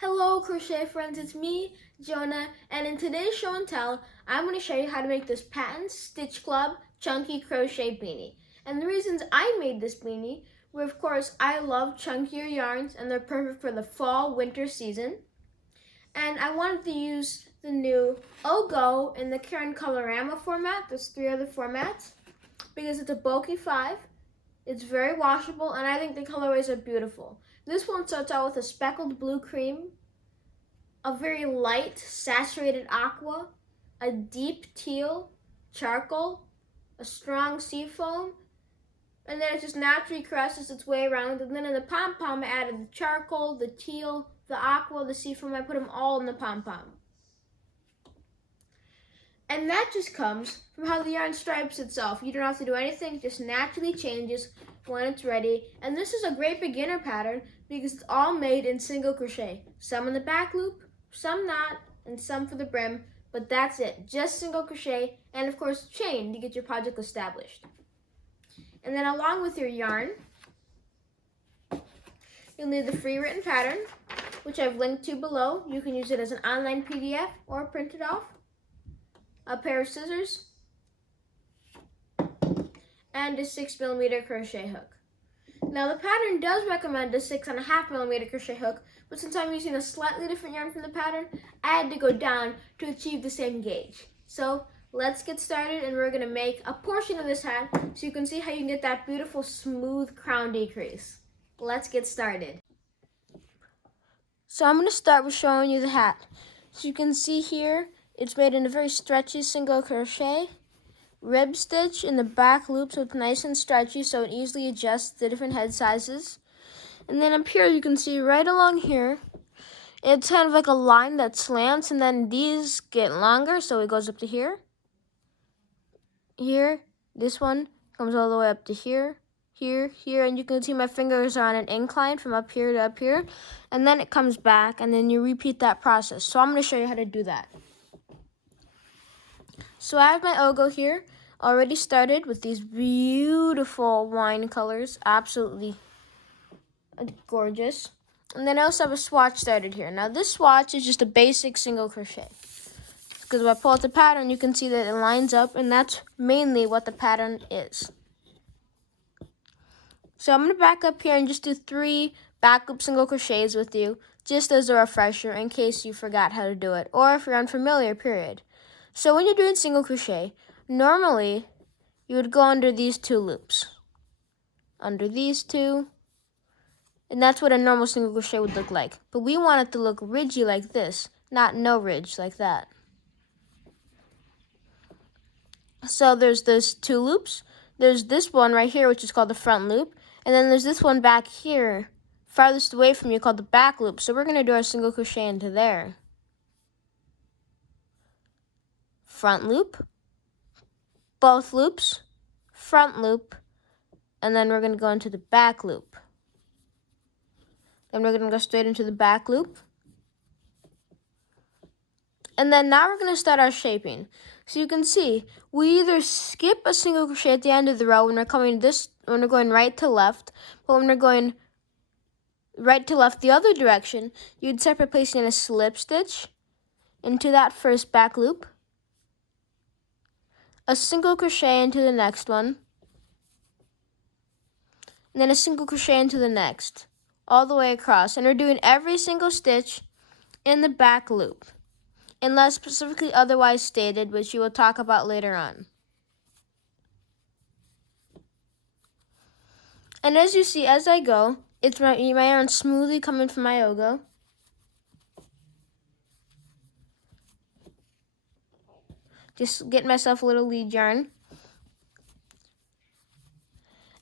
Hello crochet friends, it's me, Jonah, and in today's show and tell, I'm going to show you how to make this patent Stitch Club chunky crochet beanie. And the reasons I made this beanie were, of course, I love chunkier yarns and they're perfect for the fall-winter season. And I wanted to use the new Ogo in the Karen Colorama format. There's 3 other formats because it's a bulky 5. It's very washable, and I think the colorways are beautiful. This one starts out with a speckled blue cream, a very light saturated aqua, a deep teal charcoal, a strong seafoam, and then it just naturally crosses its way around. And then in the pom-pom, I added the charcoal, the teal, the aqua, the seafoam. I put them all in the pom-pom. And that just comes from how the yarn stripes itself. You don't have to do anything, it just naturally changes when it's ready. And this is a great beginner pattern because it's all made in single crochet. Some in the back loop, some not, and some for the brim, but that's it. Just single crochet, and of course chain to get your project established. And then along with your yarn, you'll need the free written pattern, which I've linked to below. You can use it as an online PDF or print it off. A pair of scissors, and a 6mm crochet hook. Now the pattern does recommend a 6.5mm crochet hook, but since I'm using a slightly different yarn from the pattern, I had to go down to achieve the same gauge. So let's get started, and we're gonna make a portion of this hat so you can see how you can get that beautiful smooth crown decrease. Let's get started. So I'm gonna start with showing you the hat. So you can see here, it's made in a very stretchy single crochet, rib stitch in the back loop so it's nice and stretchy so it easily adjusts the different head sizes. And then up here you can see right along here, it's kind of like a line that slants, and then these get longer so it goes up to here. Here, this one comes all the way up to here, here, here, and you can see my fingers are on an incline from up here to up here, and then it comes back, and then you repeat that process. So I'm going to show you how to do that. So I have my Ogo here, already started with these beautiful wine colors, absolutely gorgeous. And then I also have a swatch started here. Now this swatch is just a basic single crochet, because if I pull out the pattern, you can see that it lines up, and that's mainly what the pattern is. So I'm going to back up here and just do 3 back loop single crochets with you, just as a refresher in case you forgot how to do it, or if you're unfamiliar, period. So when you're doing single crochet, normally you would go under these 2 loops, under these 2, and that's what a normal single crochet would look like. But we want it to look ridgy like this, not no ridge like that. So there's those 2 loops, there's this one right here which is called the front loop, and then there's this one back here, farthest away from you, called the back loop. So we're going to do our single crochet into there. Front loop, both loops, front loop, and then we're going to go into the back loop. Then we're going to go straight into the back loop. And then now we're going to start our shaping. So you can see, we either skip a single crochet at the end of the row when we're going right to left, but when we're going right to left the other direction, you'd start by placing a slip stitch into that first back loop, a single crochet into the next one, and then a single crochet into the next, all the way across. And we're doing every single stitch in the back loop, unless specifically otherwise stated, which you will talk about later on. And as you see, as I go, it's my yarn smoothly coming from my Ogo. Just get myself a little lead yarn.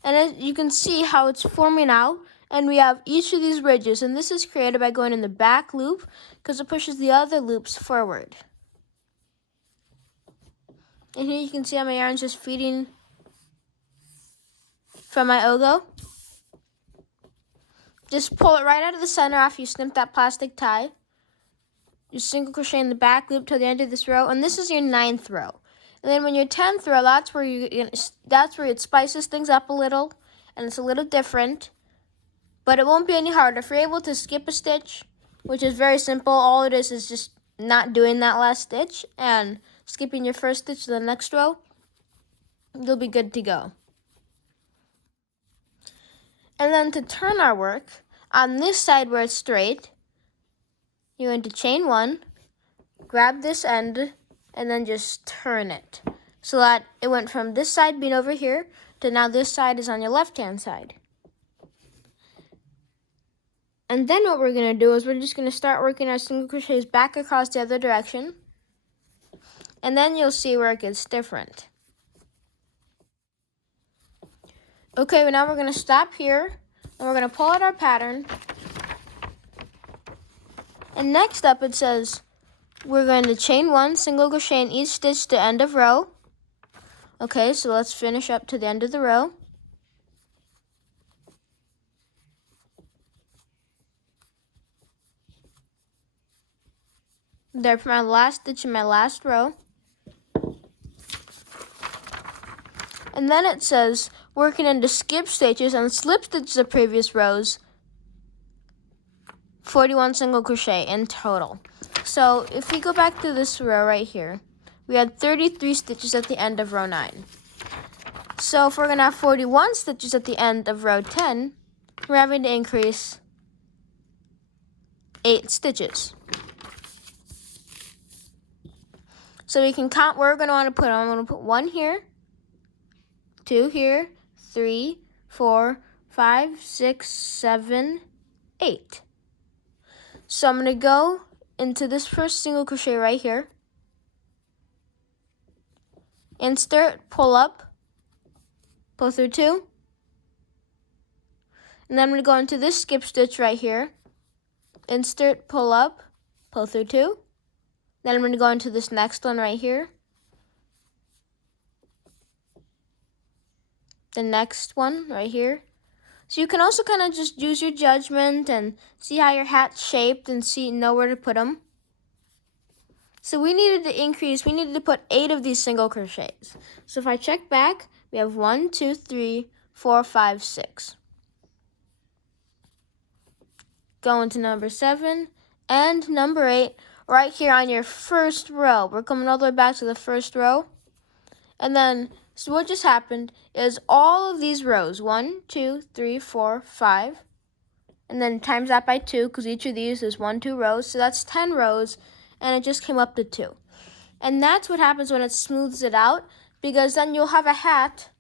And as you can see how it's forming out, and we have each of these ridges, and this is created by going in the back loop because it pushes the other loops forward. And here you can see how my yarn's just feeding from my Ogo. Just pull it right out of the center after you snip that plastic tie. You single crochet in the back loop till the end of this row, and this is your 9th row. And then when your 10th row, that's where it spices things up a little, and it's a little different, but it won't be any harder. If you're able to skip a stitch which is very simple. All it is just not doing that last stitch and skipping your first stitch to the next row. You'll be good to go. And then to turn our work, on this side where it's straight, you're going to chain 1, grab this end, and then just turn it so that it went from this side being over here to now this side is on your left-hand side. And then what we're going to do is we're just going to start working our single crochets back across the other direction. And then you'll see where it gets different. Okay, well now we're going to stop here and we're going to pull out our pattern. And next up it says we're going to chain 1, single crochet in each stitch to end of row. Okay, so let's finish up to the end of the row. There for my last stitch in my last row. And then it says working into skip stitches and slip stitches of previous rows, 41 single crochet in total. So if we go back to this row right here, we had 33 stitches at the end of row 9. So if we're going to have 41 stitches at the end of row 10, we're having to increase 8 stitches. So we can count where we're going to want to put them. I'm going to put 1 here, 2 here, 3, 4, 5, 6, 7, 8. So I'm going to go into this first single crochet right here. Insert, pull up, pull through 2. And then I'm going to go into this skip stitch right here. Insert, pull up, pull through 2. Then I'm going to go into this next one right here. The next one right here. So you can also kind of just use your judgment and see how your hat's shaped and know where to put them. So we needed to put 8 of these single crochets. So if I check back, we have 1, 2, 3, 4, 5, 6. Go into number 7 and number 8 right here on your first row. We're coming all the way back to the first row. And then, so what just happened is all of these rows, 1, 2, 3, 4, 5, and then times that by 2 because each of these is 1, 2 rows. So that's 10 rows, and it just came up to 2. And that's what happens when it smooths it out, because then you'll have a hat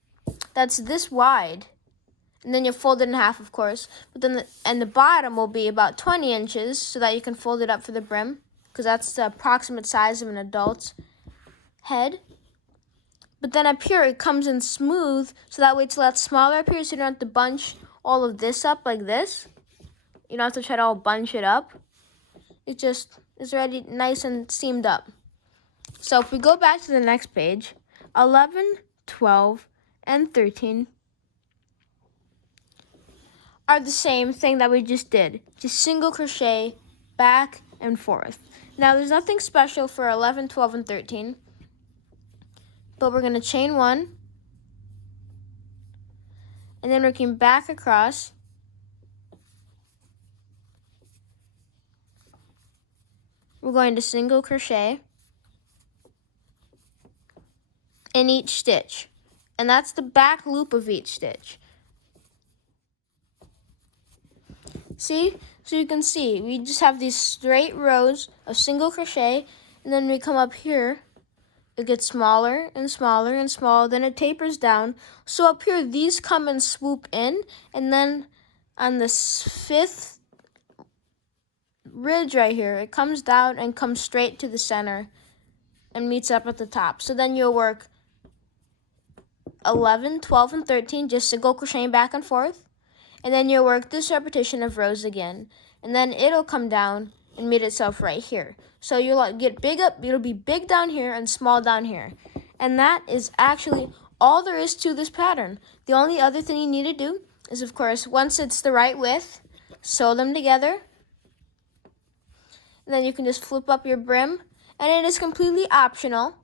that's this wide, and then you fold it in half, of course. But then the bottom will be about 20 inches so that you can fold it up for the brim, because that's the approximate size of an adult's head. But then up here, it comes in smooth, so that way it's a lot smaller up here, so you don't have to bunch all of this up like this. You don't have to try to all bunch it up. It just is already nice and seamed up. So if we go back to the next page, 11, 12, and 13 are the same thing that we just did. Just single crochet back and forth. Now there's nothing special for 11, 12, and 13. But we're going to chain 1, and then working back across, we're going to single crochet in each stitch, and that's the back loop of each stitch. See? So you can see, we just have these straight rows of single crochet, and then we come up here. It gets smaller and smaller and smaller, then it tapers down. So up here, these come and swoop in, and then on this 5th ridge right here, it comes down and comes straight to the center and meets up at the top. So then you'll work 11, 12, and 13, just single crocheting back and forth. And then you'll work this repetition of rows again. And then it'll come down and meet itself right here. So you'll get big up, it'll be big down here and small down here. And that is actually all there is to this pattern. The only other thing you need to do is, of course, once it's the right width, sew them together. And then you can just flip up your brim. And it is completely optional.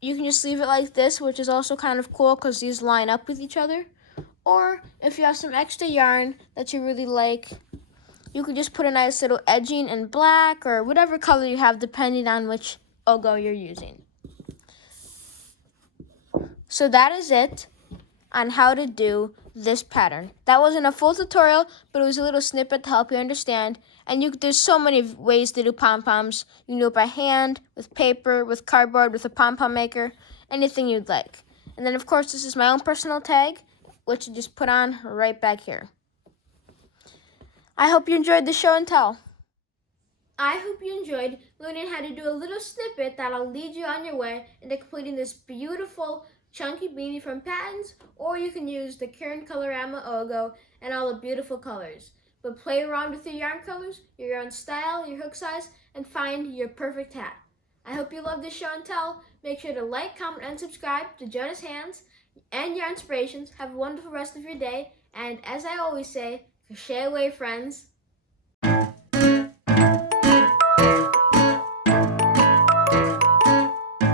You can just leave it like this, which is also kind of cool because these line up with each other. Or if you have some extra yarn that you really like, You could just put a nice little edging in black or whatever color you have depending on which logo you're using. So that is it on how to do this pattern. That wasn't a full tutorial, but it was a little snippet to help you understand. And there's so many ways to do pom-poms. You can do it by hand, with paper, with cardboard, with a pom-pom maker, anything you'd like. And then, of course, this is my own personal tag, which you just put on right back here. I hope you enjoyed the show and tell. I hope you enjoyed learning how to do a little snippet that'll lead you on your way into completing this beautiful chunky beanie from Patterns, or you can use the Karen Colorama logo and all the beautiful colors. But play around with your yarn colors, your yarn style, your hook size, and find your perfect hat. I hope you love this show and tell. Make sure to like, comment, and subscribe to Jonah's Hands and Yarn Inspirations. Have a wonderful rest of your day, and as I always say, crochet away, friends.